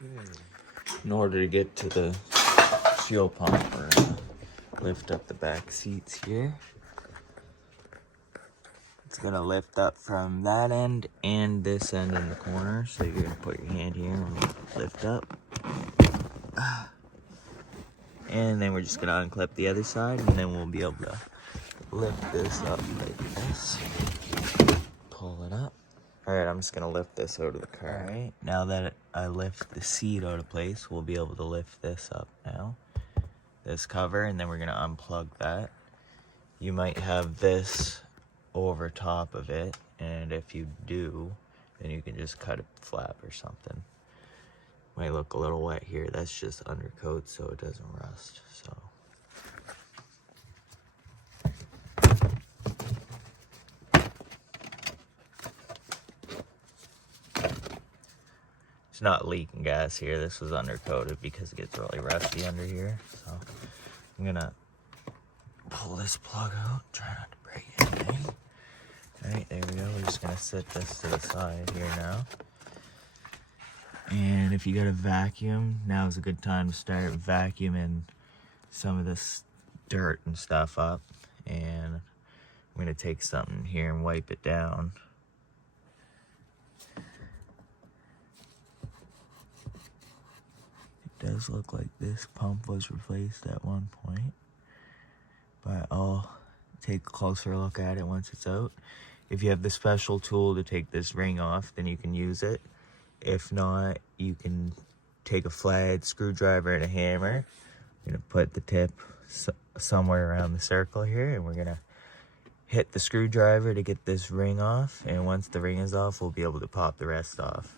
In order to get to the fuel pump, we're gonna lift up the back seats here. It's gonna lift up from that end and this end in the corner. So you're gonna put your hand here and lift up. And then we're just gonna unclip the other side, and then we'll be able to lift this up like this. Pull it up. All right, I'm just gonna lift this out of the car. All right, now that I lift the seat out of place, we'll be able to lift this up now. This cover, and then we're gonna unplug that. You might have this over top of it, and if you do, then you can just cut a flap or something. Might look a little wet here. That's just undercoat so it doesn't rust. So it's not leaking gas here. This was undercoated because it gets really rusty under here. So I'm gonna pull this plug out, try not to break anything. All right, there we go. We're just gonna set this to the side here now. And if you got a vacuum, now's a good time to start vacuuming some of this dirt and stuff up. And I'm gonna take something here and wipe it down. It does look like this pump was replaced at one point, but I'll take a closer look at it once it's out. If you have the special tool to take this ring off, then you can use it. If not, you can take a flathead screwdriver and a hammer. We're gonna put the tip somewhere around the circle here, and we're gonna hit the screwdriver to get this ring off. And once the ring is off, we'll be able to pop the rest off.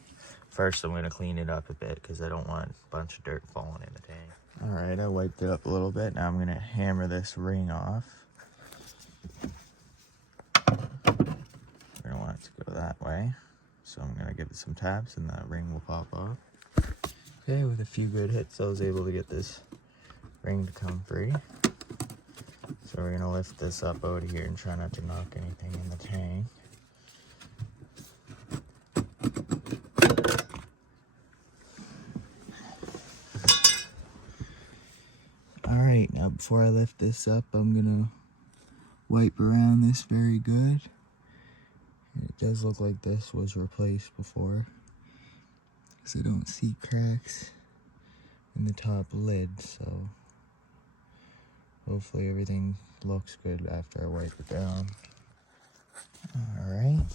First, I'm gonna clean it up a bit because I don't want a bunch of dirt falling in the tank. All right, I wiped it up a little bit. Now I'm gonna hammer this ring off. We're gonna want it to go that way. So I'm gonna give it some taps and that ring will pop off. Okay, with a few good hits, I was able to get this ring to come free. So we're gonna lift this up out of here and try not to knock anything in the tank. All right, now before I lift this up, I'm gonna wipe around this very good. It does look like this was replaced before, because I don't see cracks in the top lid, so hopefully everything looks good after I wipe it down. All right.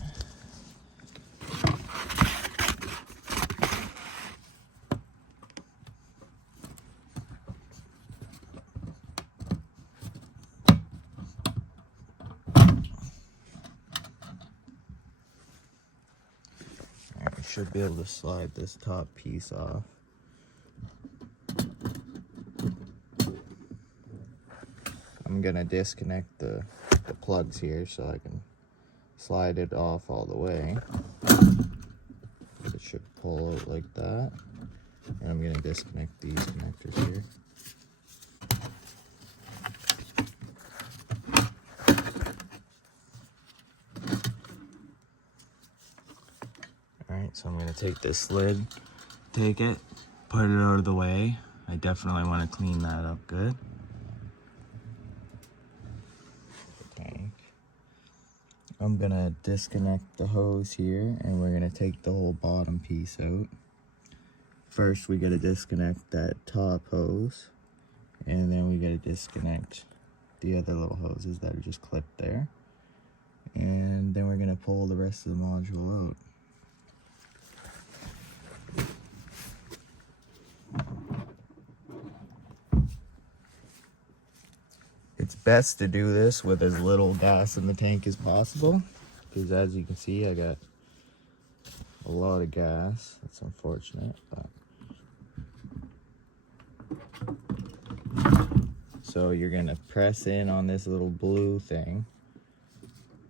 Should be able to slide this top piece off. I'm gonna disconnect the plugs here so I can slide it off all the way. It should pull out like that. And I'm gonna disconnect these connectors here. So I'm gonna take this lid, take it, put it out of the way. I definitely wanna clean that up good. Okay. I'm gonna disconnect the hose here, and we're gonna take the whole bottom piece out. First, we gotta disconnect that top hose, and then we gotta disconnect the other little hoses that are just clipped there. And then we're gonna pull the rest of the module out. It's best to do this with as little gas in the tank as possible, because as you can see, I got a lot of gas. That's unfortunate, but so you're gonna press in on this little blue thing,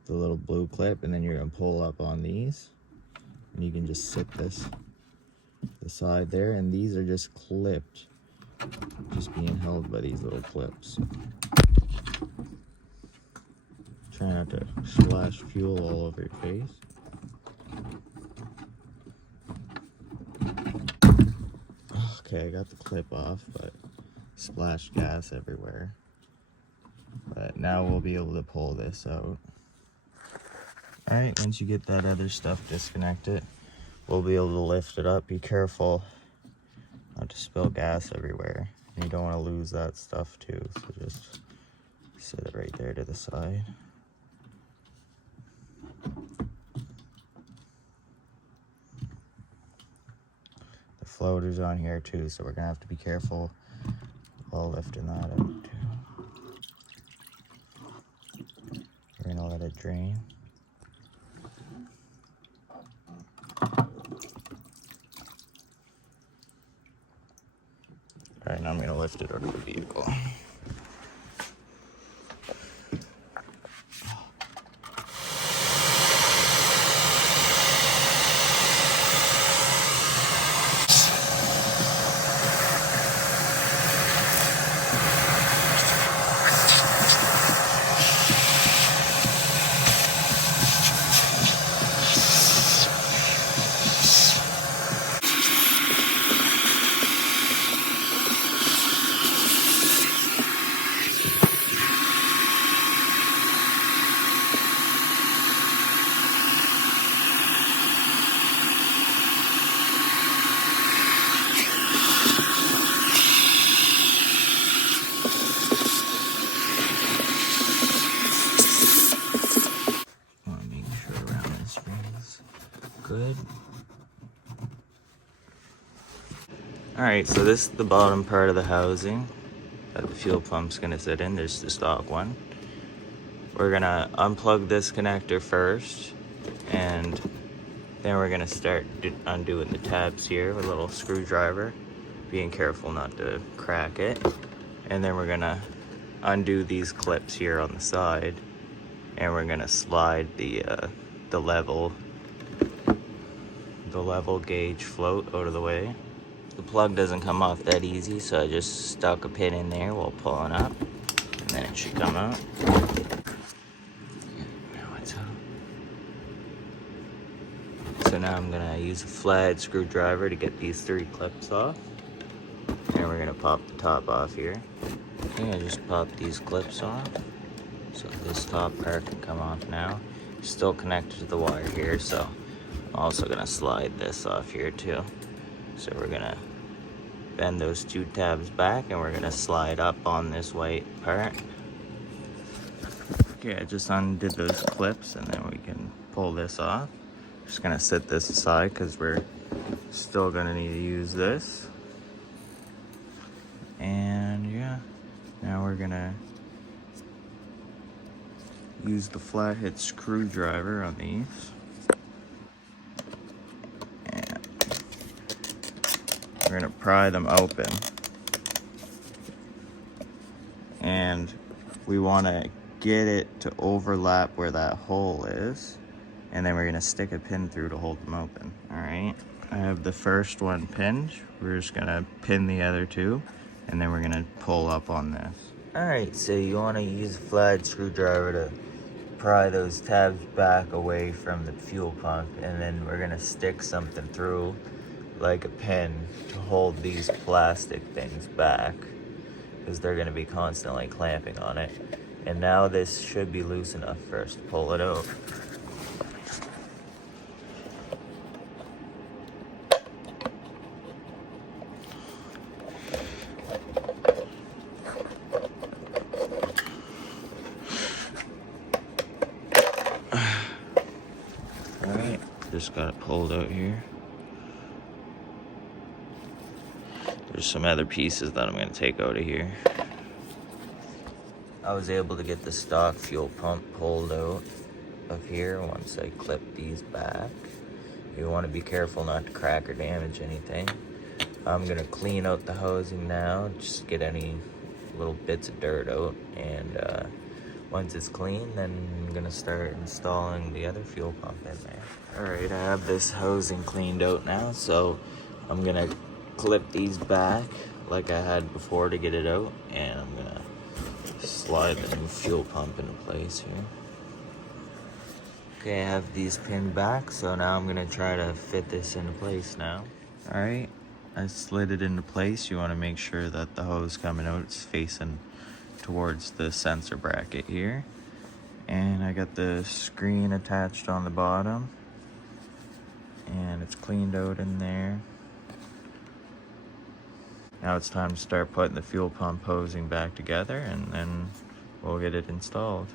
the little blue clip, and then you're gonna pull up on these, and you can just sit this to the side there, and these are just clipped, just being held by these little clips. Try not to splash fuel all over your face. Okay, I got the clip off, but splashed gas everywhere. But now we'll be able to pull this out. Alright, once you get that other stuff disconnected, we'll be able to lift it up. Be careful not to spill gas everywhere. You don't want to lose that stuff too, so just set it right there to the side. The floater's on here too, so we're gonna have to be careful while lifting that out too. We're gonna let it drain. Alright, now I'm gonna lift it out of the vehicle. Good. Alright, so this is the bottom part of the housing that the fuel pump's gonna sit in. There's the stock one. We're gonna unplug this connector first, and then we're gonna start undoing the tabs here with a little screwdriver, being careful not to crack it. And then we're gonna undo these clips here on the side, and we're gonna slide the level gauge float out of the way. The plug doesn't come off that easy, so I just stuck a pin in there while pulling up, and then it should come out. Now it's out. So now I'm gonna use a flat screwdriver to get these 3 clips off, and we're gonna pop the top off here. Okay, I just popped these clips off, so this top part can come off now. Still connected to the wire here, so I'm also gonna slide this off here too. So we're gonna bend those 2 tabs back, and we're gonna slide up on this white part. Okay, I just undid those clips, and then we can pull this off. Just gonna set this aside because we're still gonna need to use this. And yeah, now we're gonna use the flathead screwdriver on these. We're gonna pry them open, and we wanna get it to overlap where that hole is, and then we're gonna stick a pin through to hold them open. All right, I have the first one pinned. We're just gonna pin the other 2, and then we're gonna pull up on this. All right, so you wanna use a flat screwdriver to pry those tabs back away from the fuel pump, and then we're gonna stick something through like a pin to hold these plastic things back, because they're going to be constantly clamping on it. And now this should be loose enough for us to pull it out. Alright, just got it pulled out here. There's some other pieces that I'm going to take out of here. I was able to get the stock fuel pump pulled out of here once I clipped these back. You want to be careful not to crack or damage anything. I'm going to clean out the housing now, just get any little bits of dirt out, and once it's clean, then I'm going to start installing the other fuel pump in there. Alright, I have this housing cleaned out now, so I'm going to clip these back like I had before to get it out, and I'm gonna slide the new fuel pump into place here. Okay, I have these pinned back, so now I'm gonna try to fit this into place now. Alright, I slid it into place. You want to make sure that the hose coming out is facing towards the sensor bracket here. And I got the screen attached on the bottom, and it's cleaned out in there. Now it's time to start putting the fuel pump hosing back together, and then we'll get it installed.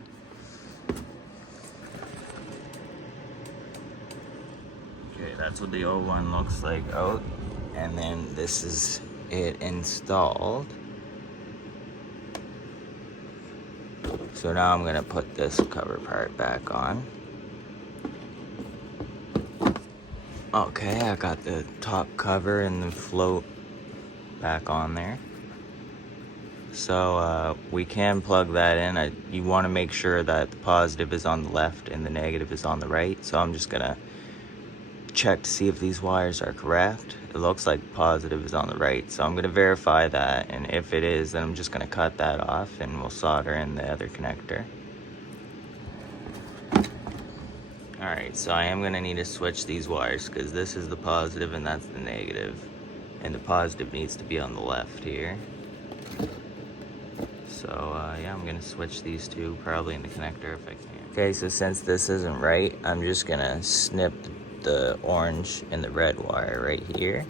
Okay, that's what the old one looks like out, and then this is it installed. So now I'm gonna put this cover part back on. Okay, I got the top cover and the float back on there. So we can plug that in. You want to make sure that the positive is on the left and the negative is on the right. So I'm just gonna check to see if these wires are correct. It looks like positive is on the right, so I'm gonna verify that, and if it is, then I'm just gonna cut that off and we'll solder in the other connector. Alright, so I am gonna need to switch these wires because this is the positive and that's the negative, and the positive needs to be on the left here. So yeah, I'm gonna switch these two probably in the connector if I can. Okay, so since this isn't right, I'm just gonna snip the orange and the red wire right here,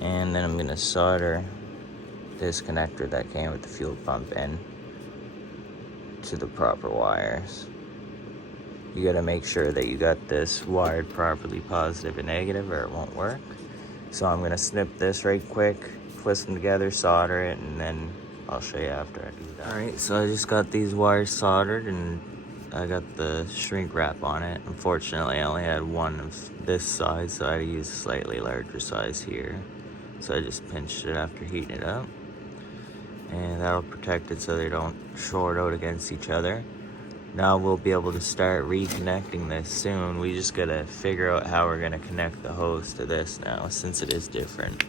and then I'm gonna solder this connector that came with the fuel pump in to the proper wires. You gotta make sure that you got this wired properly, positive and negative, or it won't work. So I'm gonna snip this right quick, twist them together, solder it, and then I'll show you after I do that. Alright, so I just got these wires soldered and I got the shrink wrap on it. Unfortunately, I only had one of this size, so I had to use a slightly larger size here. So I just pinched it after heating it up. And that'll protect it so they don't short out against each other. Now we'll be able to start reconnecting this soon. We just gotta figure out how we're gonna connect the hose to this now, since it is different.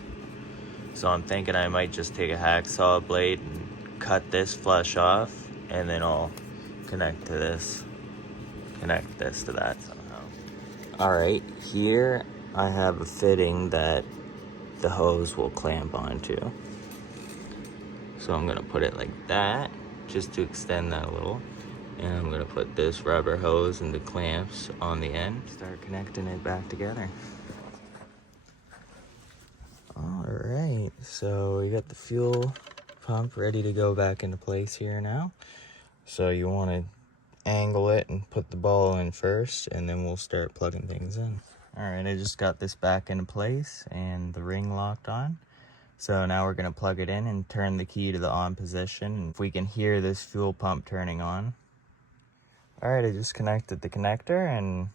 So I'm thinking I might just take a hacksaw blade and cut this flush off, and then I'll connect this to that somehow. Alright, here I have a fitting that the hose will clamp onto. So I'm gonna put it like that, just to extend that a little. And I'm gonna put this rubber hose and the clamps on the end. Start connecting it back together. Alright, so we got the fuel pump ready to go back into place here now. So you wanna angle it and put the ball in first, and then we'll start plugging things in. Alright, I just got this back into place and the ring locked on. So now we're gonna plug it in and turn the key to the on position. If we can hear this fuel pump turning on. Alright, I just connected the connector, and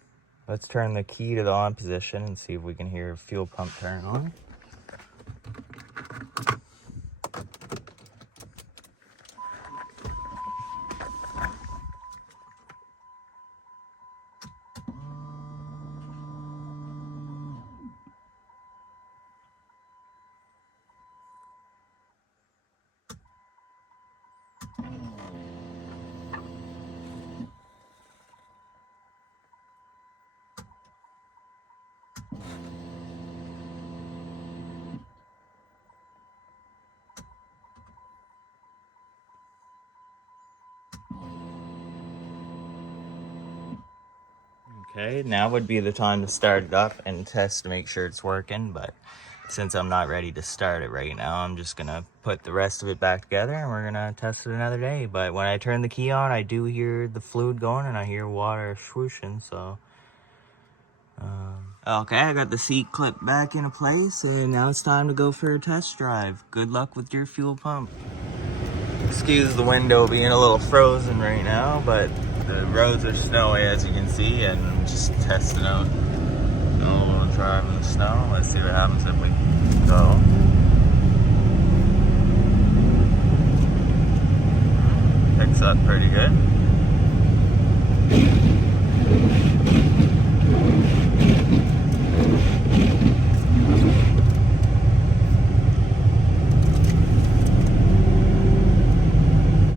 let's turn the key to the on position and see if we can hear fuel pump turn on. Okay, now would be the time to start it up and test to make sure it's working, but since I'm not ready to start it right now, I'm just gonna put the rest of it back together and we're gonna test it another day. But when I turn the key on, I do hear the fluid going and I hear water swooshing, so. Okay, I got the seat clipped back into place, and now it's time to go for a test drive. Good luck with your fuel pump. Excuse the window being a little frozen right now, but the roads are snowy as you can see, and I'm just testing out a little drive in the snow. Let's see what happens if we go. Picks up pretty good.